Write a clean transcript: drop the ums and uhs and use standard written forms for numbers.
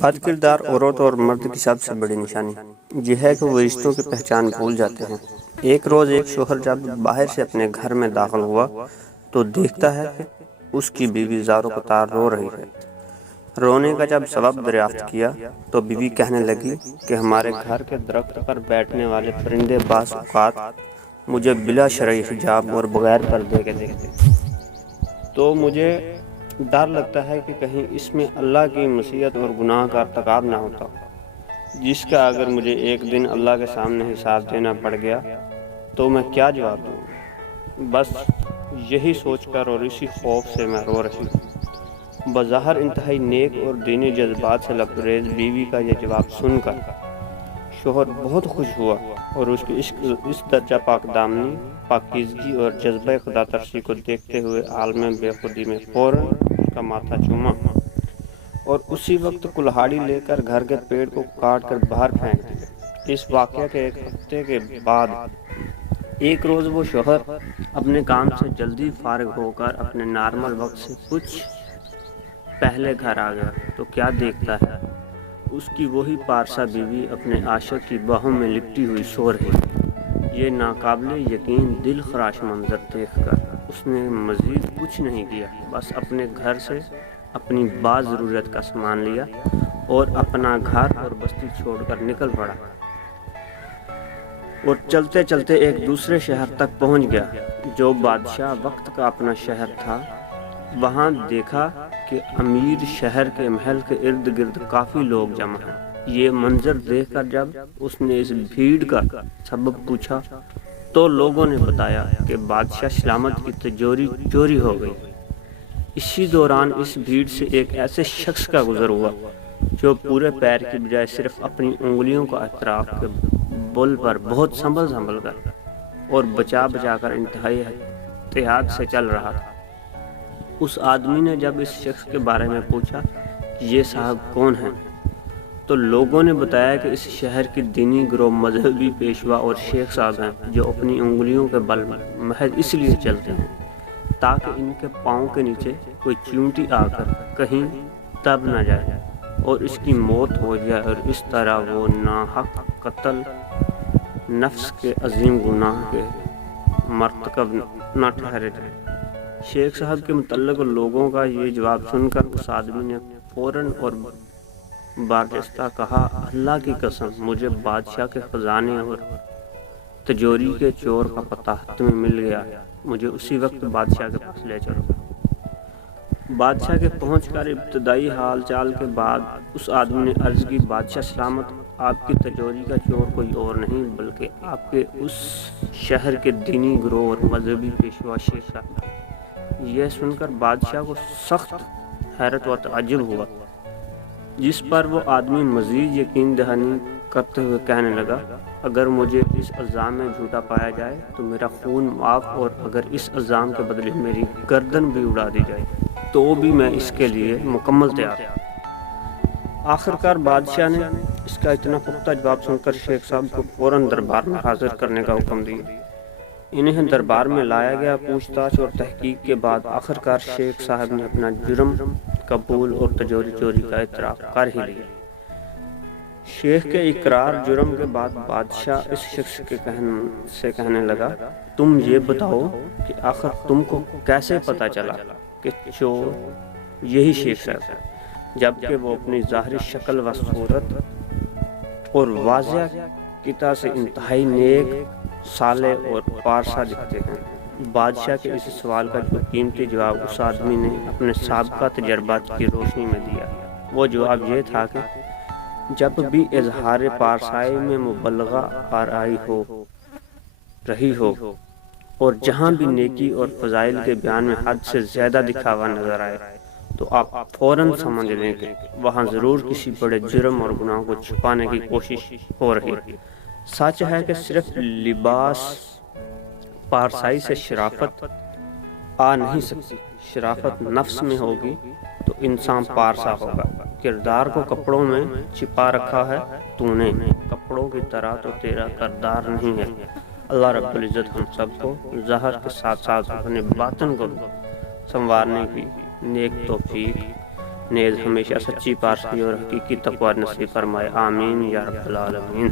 بد کردار عورت اور مرد کی سب سے بڑی نشانی یہ ہے کہ وہ رشتوں کی پہچان بھول جاتے ہیں۔ ایک روز ایک شوہر جب باہر سے اپنے گھر میں داخل ہوا تو دیکھتا ہے کہ اس کی بیوی زاروں قطار رو رہی ہے۔ رونے کا جب سبب دریافت کیا تو بیوی کہنے لگی کہ ہمارے گھر کے درخت پر بیٹھنے والے پرندے بعض اوقات مجھے بلا شرعی حجاب اور بغیر پردے کے دیکھتے تو مجھے ڈر لگتا ہے کہ کہیں اس میں اللہ کی معصیت اور گناہ کا ارتکاب نہ ہوتا، جس کا اگر مجھے ایک دن اللہ کے سامنے حساب دینا پڑ گیا تو میں کیا جواب دوں؟ بس یہی سوچ کر اور اسی خوف سے میں رو رہی ہوں۔ بظاہر انتہائی نیک اور دینی جذبات سے لبریز بیوی کا یہ جواب سن کر شوہر بہت خوش ہوا اور اس کے اس درجہ پاک دامنی، پاکیزگی اور جذبہ خدا ترسی کو دیکھتے ہوئے عالم بے خودی میں فوراً اس کا ماتھا چوما اور اسی وقت کلہاڑی لے کر گھر کے پیڑ کو کاٹ کر باہر پھینک دیا۔ اس واقعہ کے ایک ہفتے کے بعد ایک روز وہ شوہر اپنے کام سے جلدی فارغ ہو کر اپنے نارمل وقت سے کچھ پہلے گھر آ گیا تو کیا دیکھتا ہے، اس کی وہی پارسا بیوی اپنے عاشق کی باہوں میں لپٹی ہوئی سو رہی۔ یہ ناقابل یقین دل خراش منظر دیکھ کر اس نے مزید کچھ نہیں کیا، بس اپنے گھر سے اپنی بعض ضرورت کا سامان لیا اور اپنا گھر اور بستی چھوڑ کر نکل پڑا اور چلتے چلتے ایک دوسرے شہر تک پہنچ گیا جو بادشاہ وقت کا اپنا شہر تھا۔ وہاں دیکھا کہ امیر شہر کے محل کے ارد گرد کافی لوگ جمع ہیں۔ یہ منظر دیکھ کر جب اس نے اس بھیڑ کا سبب پوچھا تو لوگوں نے بتایا کہ بادشاہ سلامت کی تجوری چوری ہو گئی۔ اسی دوران اس بھیڑ سے ایک ایسے شخص کا گزر ہوا جو پورے پیر کی بجائے صرف اپنی انگلیوں کا اطراف کے بل پر بہت سنبھل کر اور بچا کر انتہائی احتیاط سے چل رہا تھا۔ اس آدمی نے جب اس شخص کے بارے میں پوچھا کہ یہ صاحب کون ہیں تو لوگوں نے بتایا کہ اس شہر کی دینی گروہ مذہبی پیشوا اور شیخ صاحب ہیں جو اپنی انگلیوں کے بل محض اس لیے چلتے ہیں تاکہ ان کے پاؤں کے نیچے کوئی چیونٹی آ کر کہیں دب نہ جائے اور اس کی موت ہو جائے اور اس طرح وہ ناحق قتل نفس کے عظیم گناہ کے مرتکب نہ ٹھہرے جائے۔ شیخ صاحب کے متعلق لوگوں کا یہ جواب سن کر اس آدمی نے فوراً اور بارجستہ کہا، اللہ کی قسم مجھے بادشاہ کے خزانے اور تجوری کے چور کا پتہ تمہیں مل گیا، مجھے اسی وقت بادشاہ کے پاس لے چلو۔ بادشاہ کے پہنچ کر ابتدائی حال چال کے بعد اس آدمی نے عرض کی، بادشاہ سلامت، آپ کی تجوری کا چور کوئی اور نہیں بلکہ آپ کے اس شہر کے دینی گروہ اور مذہبی پیشوا شیخ صاحب۔ یہ سن کر بادشاہ کو سخت حیرت و تعجب ہوا، جس پر وہ آدمی مزید یقین دہانی کرتے ہوئے کہنے لگا، اگر مجھے اس الزام میں جھوٹا پایا جائے تو میرا خون معاف، اور اگر اس الزام کے بدلے میری گردن بھی اڑا دی جائے تو بھی میں اس کے لیے مکمل تیار ہوں۔ آخر کار بادشاہ نے اس کا اتنا پختہ جواب سن کر شیخ صاحب کو فوراً دربار میں حاضر کرنے کا حکم دیا۔ انہیں دربار میں لایا گیا۔ پوچھ تاچھ اور تحقیق کے بعد آخر کار شیخ صاحب نے اپنا جرم قبول اور تجوری چوری کا اعتراف کر ہی لیا۔ شیخ کے اقرار جرم کے بعد بادشاہ اس شخص کے سے کہنے لگا، تم یہ بتاؤ کہ آخر تم کو کیسے پتہ چلا کہ چور یہی شیخ صاحب ہے، جبکہ وہ اپنی ظاہری شکل و صورت اور واضح قطع سے انتہائی نیک، صالح اور پارسا دکھتے ہیں۔ بادشاہ کے اس سوال کا جو قیمتی جواب اس آدمی نے اپنے سابقہ تجربات کی روشنی میں دیا، وہ جواب یہ تھا کہ جب بھی اظہار پارسائی میں مبالغہ آرائی ہو رہی ہو اور جہاں بھی نیکی اور فضائل کے بیان میں حد سے زیادہ دکھاوا نظر آئے تو آپ فوراً سمجھ لیں کہ وہاں ضرور کسی بڑے جرم اور گناہ کو چھپانے کی کوشش ہو رہی ہے۔ سچ ہے کہ صرف لباس پارسائی سے شرافت آ نہیں سکتی، شرافت نفس میں ہوگی تو انسان پارسا ہوگا۔ کردار کو کپڑوں میں چھپا رکھا ہے تو نے، کپڑوں کی طرح تو تیرا کردار نہیں ہے۔ اللہ رب العزت ہم سب کو ظاہر کے ساتھ ساتھ اپنے باطن کو سنوارنے کی نیک توفیق نیز ہمیشہ سچی پارسی اور حقیقی تقوی نصیب فرمائے، آمین یا رب العالمین۔